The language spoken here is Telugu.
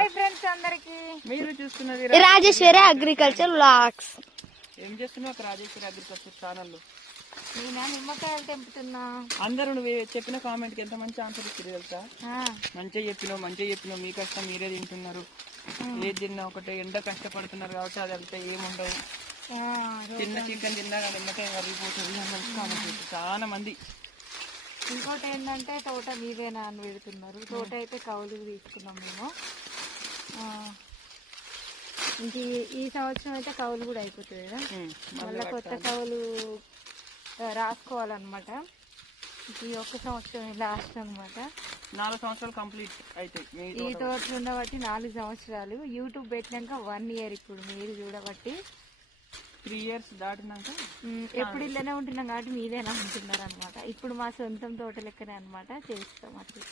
హాయ్ ఫ్రెండ్స్ అందరికి. మీరు చూస్తున్నది రాజేశ్వరి అగ్రికల్చర్ వ్లాగ్స్. ఏం చేస్తున్నావు రాజేశ్వరి అగ్రికల్చర్ ఛానల్ లో? నేనా నిమ్మకాయలు తెంపుతున్నా. అందరూ నువ్వు చెప్పిన కామెంట్ కి ఎంత మంచి ఆన్సర్ ఇచ్చారు తెలుసా? మంచిగా చెప్పినావు మీ కష్టం మీరే తింటున్నారు, ఏది తిన్నా ఒకటే, ఎండ కష్టపడుతున్నారు కాబట్టి అదంతా ఏముండవు, చిన్న చికెన్ తిన్నా కానీ నిమ్మకాయ కరిగిపోతుంది అని మంచి కామెంట్ చేస్తారు చాలా మంది. ఇంకోటి ఏంటంటే తోట మీదేనా అని పెడుతున్నారు. తోట అయితే కౌలు తీసుకున్నాం మేము. ఇంక ఈ సంవత్సరం అయితే కౌలు కూడా అయిపోతుంది కదా, మళ్ళీ కొత్త కౌలు రాసుకోవాలన్నమాట. ఈ ఒక్క సంవత్సరం లాస్ట్ అనమాట. 4 సంవత్సరాలు కంప్లీట్ అయితే ఈ తోట ఉండబట్టి 4 సంవత్సరాలు. యూట్యూబ్ పెట్టినాక 1 ఇయర్. ఇప్పుడు మీరు చూడబట్టి 3 ఇయర్స్ దాటినాక ఎప్పుడు ఇళ్ళనే ఉంటున్నాం కాబట్టి మీదేనా ఉంటున్నారు అనమాట. ఇప్పుడు మా సొంతం తోట లెక్కనే అనమాట చేస్తాం అట్లా.